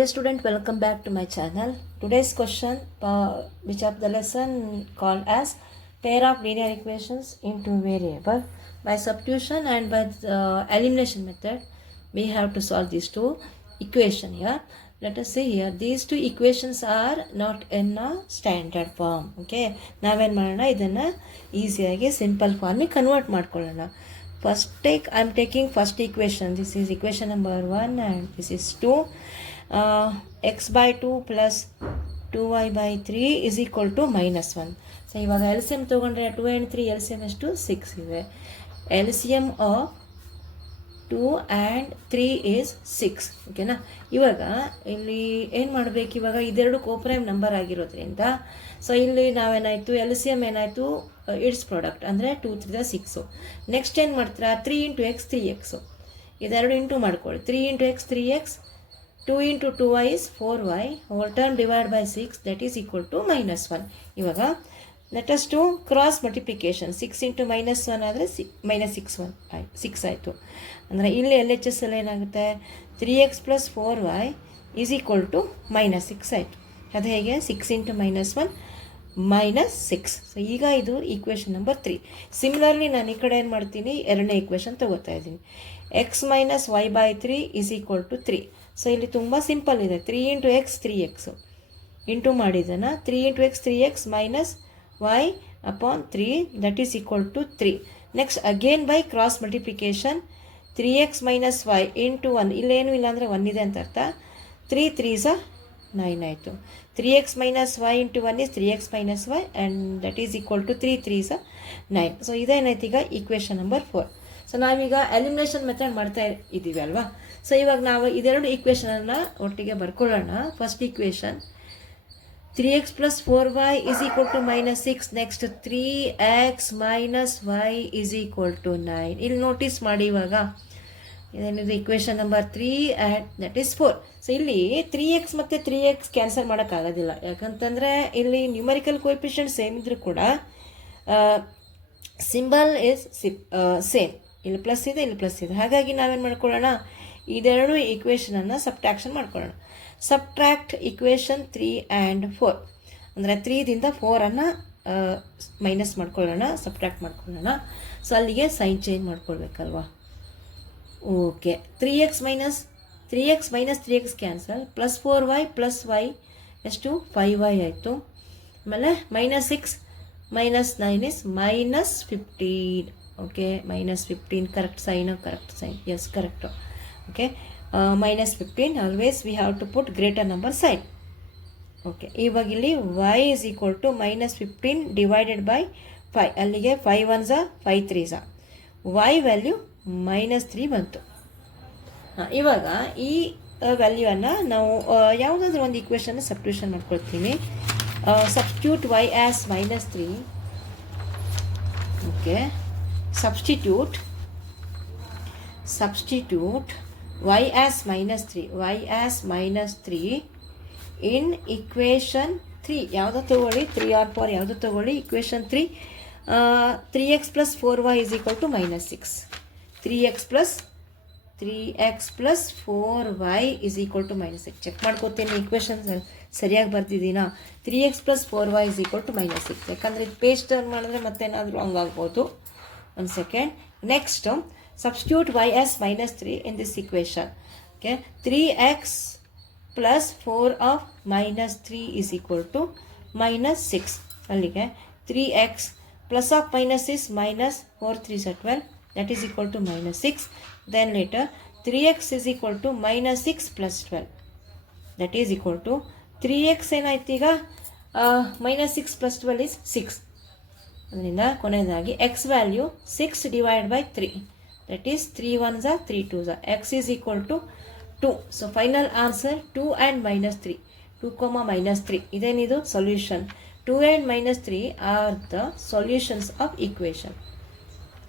Dear student, welcome back to my channel. Today's question, which of the lesson called as pair of linear equations into variable. By substitution and by the elimination method, we have to solve these two equations here. Let us see here. These two equations are not in a standard form. Okay. ನಾವೇನು ಮಾಡೋಣ ಇದನ್ನು ಈಸಿಯಾಗಿ simple ಫಾರ್ಮಿಗೆ convert ಮಾಡ್ಕೊಳ್ಳೋಣ. I am taking first equation. This is equation number 1 and this is 2. X by 2 plus 2y by 3 is equal to minus 1. So ಇವಾಗ LCM ತಗೊಂಡ್ರೆ 2 and 3 LCM ಎಷ್ಟು 6 ಇದೆ. LCM of 2 and 3 is 6. ಓಕೆನಾ. ಇವಾಗ ಇಲ್ಲಿ ಏನು ಮಾಡಬೇಕು, ಇವಾಗ ಇದೆರಡು ಕೋಪ್ರೈಮ್ ನಂಬರ್ ಆಗಿರೋದ್ರಿಂದ ಸೊ ಇಲ್ಲಿ ನಾವೇನಾಯಿತು LCM ಏನಾಯಿತು ಇಟ್ಸ್ ಪ್ರಾಡಕ್ಟ್ ಅಂದರೆ 2 3 6. ನೆಕ್ಸ್ಟ್ ಏನು ಮಾಡ್ತೀರಾ 3 ಇಂಟು ಎಕ್ಸ್ 3x, ಇದೆರಡು ಇಂಟು ಮಾಡ್ಕೊಳ್ಳಿ. 3 into x 3x, 2 into 2y is 4y, whole term divide by 6 that is equal to minus 1. ಇವಾಗ let us do cross multiplication. 6 into minus 1 ಆದರೆ -6 ಆಯಿತು. ಅಂದರೆ ಇಲ್ಲಿ LHS ಎಲ್ಲ ಏನಾಗುತ್ತೆ 3x plus 4y is equal to -6 ಆಯಿತು. ಅದು ಹೇಗೆ 6 ಇಂಟು -1 -6. ಸೊ ಈಗ ಇದು ಈಕ್ವೇಷನ್ ನಂಬರ್ 3. ಸಿಮಿಲರ್ಲಿ ನಾನು ಈ ಕಡೆ ಏನು ಮಾಡ್ತೀನಿ, ಎರಡನೇ ಈಕ್ವೇಷನ್ ತೊಗೋತಾ ಇದ್ದೀನಿ. x minus y by 3 is equal to 3. So ಇಲ್ಲಿ ತುಂಬ ಸಿಂಪಲ್ ಇದೆ. 3 ಇಂಟು ಎಕ್ಸ್ 3x ಇಂಟು ಮಾಡಿದನ 3 into x 3x minus y upon 3 that is equal to 3. Next again by cross multiplication 3x minus y into 1, ಇಲ್ಲೇನು ಇಲ್ಲ ಅಂದರೆ 1 ಇದೆ ಅಂತ ಅರ್ಥ. 3 3s 9 ಆಯಿತು. 3x minus y into 1 is 3x minus y and that is equal to 3 3s 9. So ಇದೇನಾಯ್ತು ಈಗ equation number 4. So ನಾವೀಗ ಎಲಿಮಿನೇಷನ್ ಮೆಥಡ್ ಮಾಡ್ತಾ ಇದ್ದೀವಿ ಅಲ್ವಾ. ಸೊ ಇವಾಗ ನಾವು ಇದೆರಡು ಈಕ್ವೇಷನನ್ನು ಒಟ್ಟಿಗೆ ಬರ್ಕೊಳ್ಳೋಣ. First equation 3x plus 4y is equal to -6. Next 3x minus y is equal to 9. ಇಲ್ಲಿ ನೋಟಿಸ್ ಮಾಡಿ, ಇವಾಗ ಇದೇನಿದೆ equation number 3 and that is 4. So ಇಲ್ಲಿ 3x ಮತ್ತು 3x ಕ್ಯಾನ್ಸಲ್ ಮಾಡೋಕ್ಕಾಗೋದಿಲ್ಲ, ಯಾಕಂತಂದರೆ ಇಲ್ಲಿ ನ್ಯೂಮರಿಕಲ್ ಕೋಎಫಿಷಿಯಂಟ್ ಸೇಮ್ ಇದ್ರೂ ಕೂಡ ಸಿಂಬಲ್ ಈಸ್ ಸೇಮ್. ಇಲ್ಲಿ ಪ್ಲಸ್ ಇದೆ, ಇಲ್ಲಿ ಪ್ಲಸ್ ಇದೆ. ಹಾಗಾಗಿ ನಾವೇನು ಮಾಡ್ಕೊಳ್ಳೋಣ, ಇದೆರಡು ಈಕ್ವೇಷನನ್ನು ಸಬ್ಟ್ರಾಕ್ಷನ್ ಮಾಡ್ಕೊಳ್ಳೋಣ. ಸಬ್ಟ್ರಾಕ್ಟ್ ಈಕ್ವೇಷನ್ 3 ಆ್ಯಂಡ್ 4 ಅಂದರೆ 3ದಿಂದ 4ಅನ್ನು ಮೈನಸ್ ಮಾಡ್ಕೊಳ್ಳೋಣ, ಸಬ್ಟ್ರಾಕ್ಟ್ ಮಾಡ್ಕೊಳ್ಳೋಣ. ಸೊ ಅಲ್ಲಿಗೆ ಸೈನ್ ಚೇಂಜ್ ಮಾಡ್ಕೊಳ್ಬೇಕಲ್ವಾ. Okay, 3x minus 3x cancel, plus 4y plus y ಎಷ್ಟು 5y ಆಯಿತು. ಆಮೇಲೆ -6 -9 is -15. Okay, -15 correct sign is correct. Okay, -15 always we have to put greater number sign. Okay, ಇವಾಗ ಇಲ್ಲಿ y is equal to -15 divided by 5. ಅಲ್ಲಿಗೆ 5 1s 5 3s, y value -3 ಬಂತು. ಇವಾಗ ಈ ವ್ಯಾಲ್ಯೂವನ್ನು ನಾವು ಯಾವುದಾದ್ರೂ ಒಂದು ಈಕ್ವೇಷನ್ನ ಸಬ್ಸ್ಟಿಟ್ಯೂಷನ್ ಮಾಡ್ಕೊಳ್ತೀನಿ. Substitute y as -3. Okay, substitute y as -3 in equation 3. ಯಾವುದೋ ತಗೊಳ್ಳಿ, 3 or 4 ಯಾವುದೋ ತಗೊಳ್ಳಿ. Equation 3, 3x plus 4y is equal to -6. 3x plus 4y is equal to -6. Check ಮಾಡ್ಕೋತೀನಿ ಇಕ್ವೇಷನ್ ಸರಿಯಾಗಿ ಬರ್ತಿದ್ದೀನಾ. 3x plus 4y is equal to -6. ಯಾಕಂದರೆ ಇದು page turn ಮಾಡಿದ್ರೆ ಮತ್ತೇನಾದರೂ ಹಂಗಾಗ್ಬೋದು. ಒಂದು second. Next substitute y as -3 in this equation. Okay, 3x plus 4 of -3 is equal to -6. ಅಲ್ಲಿಗೆ 3x plus of minus is -4 3s 12, that is equal to -6. Then later 3x is equal to -6 plus 12, that is equal to 3x ಏನಾಯ್ತು ಈಗ -6 plus 12 is 6. ಅದರಿಂದ ಕೊನೆಯದಾಗಿ x value 6 divide by 3, that is 3 1s 3 2s, x is equal to 2. So final answer 2 and -3, 2, -3. ಇದೇನಿದು solution. 2 and -3 are the solutions of equation.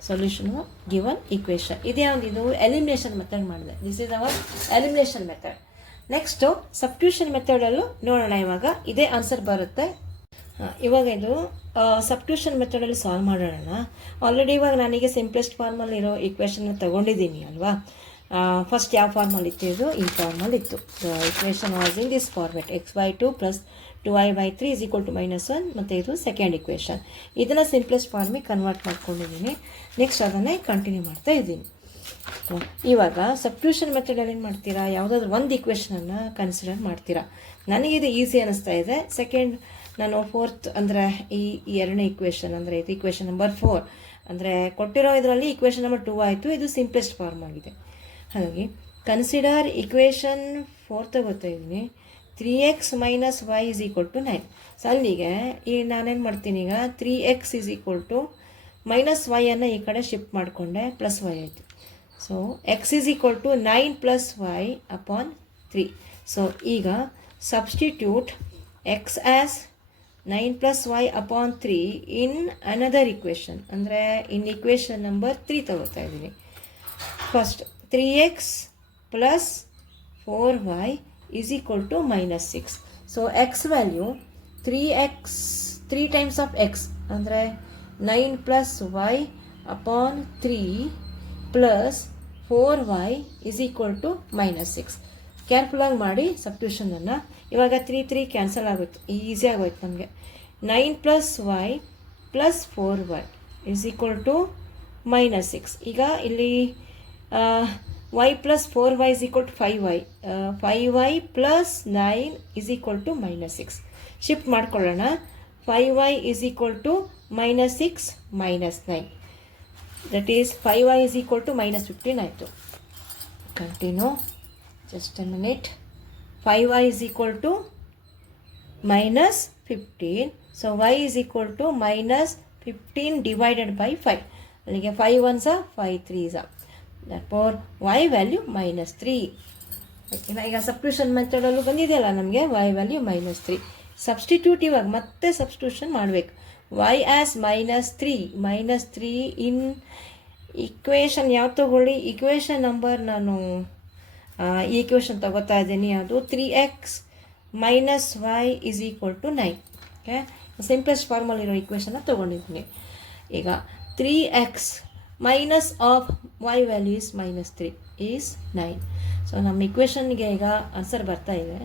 Solution of given equation. ಇದೇ ಒಂದು elimination method ಮಾಡಿದೆ. This is our elimination method. Next substitution ಮೆಥಡಲ್ಲೂ ನೋಡೋಣ. ಇವಾಗ ಇದೇ answer ಬರುತ್ತೆ. ಇವಾಗ ಇದು ಸಬ್ಸ್ಟಿಟ್ಯೂಷನ್ ಮೆಥಡಲ್ಲಿ ಸಾಲ್ವ್ ಮಾಡೋಣ. ಆಲ್ರೆಡಿ ಇವಾಗ ನನಗೆ ಸಿಂಪ್ಲೆಸ್ಟ್ ಫಾರ್ಮಲ್ಲಿರೋ ಈಕ್ವೇಷನ್ನ ತೊಗೊಂಡಿದ್ದೀನಿ ಅಲ್ವಾ. ಫಸ್ಟ್ ಯಾವ ಫಾರ್ಮಲ್ಲಿ ಇತ್ತು, ಇದು ಈ ಫಾರ್ಮಲ್ಲಿ ಇತ್ತು. Equation was in this format, x/2 plus 2y/3 is equal to -1, ಮತ್ತು ಇದು ಸೆಕೆಂಡ್ ಇಕ್ವೇಷನ್. ಇದನ್ನು ಸಿಂಪ್ಲೆಸ್ಟ್ ಫಾರ್ಮಿಗೆ ಕನ್ವರ್ಟ್ ಮಾಡ್ಕೊಂಡಿದ್ದೀನಿ. ನೆಕ್ಸ್ಟ್ ಅದನ್ನೇ ಕಂಟಿನ್ಯೂ ಮಾಡ್ತಾ ಇದ್ದೀನಿ. ಇವಾಗ ಸಬ್ಸ್ಟಿಟ್ಯೂಷನ್ ಮೆಥಡಲ್ಲಿ ಏನು ಮಾಡ್ತೀರಾ, ಯಾವುದಾದ್ರೂ ಒಂದು ಇಕ್ವೇಷನನ್ನು ಕನ್ಸಿಡರ್ ಮಾಡ್ತೀರಾ. ನನಗಿದು ಈಸಿ ಅನ್ನಿಸ್ತಾ ಇದೆ. ಸೆಕೆಂಡ್ ನಾನು ಫೋರ್ತ್ ಅಂದರೆ ಈ ಎರಡನೇ ಇಕ್ವೇಷನ್ ಅಂದರೆ ಇದು ಇಕ್ವೇಷನ್ ನಂಬರ್ 4 ಅಂದರೆ ಕೊಟ್ಟಿರೋ ಇದರಲ್ಲಿ ಇಕ್ವೇಷನ್ ನಂಬರ್ 2 ಆಯಿತು. ಇದು ಸಿಂಪ್ಲೆಸ್ಟ್ ಫಾರ್ಮ್ ಆಗಿದೆ. ಹಾಗಾಗಿ ಕನ್ಸಿಡರ್ ಇಕ್ವೇಷನ್ 4 ತಗೋತಾ ಇದ್ದೀನಿ. 3x - y is equal to 9. So ಅಲ್ಲಿಗೆ ಈ ನಾನೇನು ಮಾಡ್ತೀನಿ, ಈಗ 3x is equal to -y ಅನ್ನು ಈ ಕಡೆ ಶಿಫ್ಟ್ ಮಾಡಿಕೊಂಡೆ, ಪ್ಲಸ್ y ಆಯಿತು. So x is equal to 9 plus y upon 3. So ಈಗ substitute x as 9 plus y upon 3 in another equation, ಅಂದರೆ ಇನ್ ಇಕ್ವೇಷನ್ ನಂಬರ್ 3 ತಗೋತಾ ಇದ್ದೀನಿ. First 3x plus 4y is equal to -6. So x value 3 times of x ಅಂದರೆ 9 plus y upon 3 plus 4y is equal to -6. ಕೇರ್ಫುಲ್ಲಾಗಿ ಮಾಡಿ ಸಬ್ಸ್ಟಿಟ್ಯೂಷನನ್ನು. ಇವಾಗ 3 cancel ಆಗುತ್ತೆ, easy ಆಗೋಯ್ತು ನಮಗೆ. 9 plus y plus 4y is equal to -6. ಈಗ ಇಲ್ಲಿ y plus 4y is equal to 5y. 5y plus 9 is equal to -6. Shift ಮಾಡ್ಕೊಳ್ಳೋಣ. 5y is equal to -6 minus 9. That is 5y is equal to -15 ಆಯಿತು. Continue. Just a minute. 5y is equal to -15. So y is equal to -15 divided by 5. ಅಲ್ಲಿಗೆ 5 1s 5 3s. Therefore y value -3. ಓಕೆನಾ. ಈಗ substitution ಮೆಥಡಲ್ಲೂ ಬಂದಿದೆಯಲ್ಲ ನಮಗೆ y value -3. Substitute ಇವಾಗ ಮತ್ತೆ substitution ಮಾಡಬೇಕು. y as -3 ಇನ್ equation ಯಾವ್ದು ತಗೊಳ್ಳಿ, ಇಕ್ವೇಷನ್ ನಂಬರ್ ನಾನು ಈ ಇಕ್ವೇಷನ್ ತಗೋತಾ ಇದ್ದೀನಿ. ಅದು 3x - y is equal to 9. Okay, simplest ಫಾರ್ಮಲ್ಲಿರೋ ಇಕ್ವೇಷನ್ನ ತೊಗೊಂಡಿದ್ದೀನಿ. ಈಗ 3x minus of y value is -3 is 9. So ನಮ್ಮ ಇಕ್ವೇಷನ್ಗೆ ಈಗ ಆನ್ಸರ್ ಬರ್ತಾ ಇದೆ.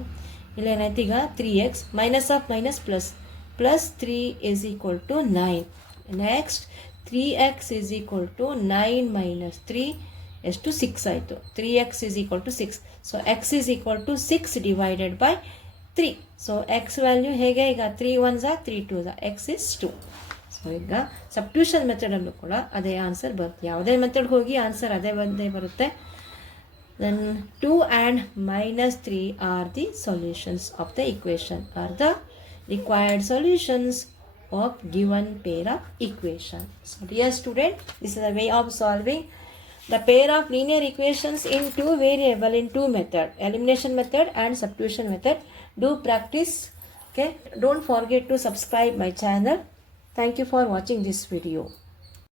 ಇಲ್ಲೇನಾಯ್ತು, ಈಗ 3x minus of minus plus 3 is equal to 9. Next 3x is equal to 9 minus 3 ಎಷ್ಟು 6 ಆಯಿತು. 3x is equal to 6. So x is equal to 6 divided by 3. So x value ಹೇಗೆ, ಈಗ 3 1s 3 2s, x is 2. So ಈಗ substitution ಮೆಥಡಲ್ಲೂ ಕೂಡ ಅದೇ answer ಬರುತ್ತೆ. ಯಾವುದೇ ಮೆಥಡ್ಗೆ ಹೋಗಿ ಆನ್ಸರ್ ಅದೇ ಬಂದೇ ಬರುತ್ತೆ. Then 2 and -3 are the solutions of the equation, are the required solutions of given pair of equation. So dear student, this is a way of solving the pair of linear equations in two variable in two method, elimination method and substitution method. Do practice. Okay, don't forget to subscribe my channel. Thank you for watching this video.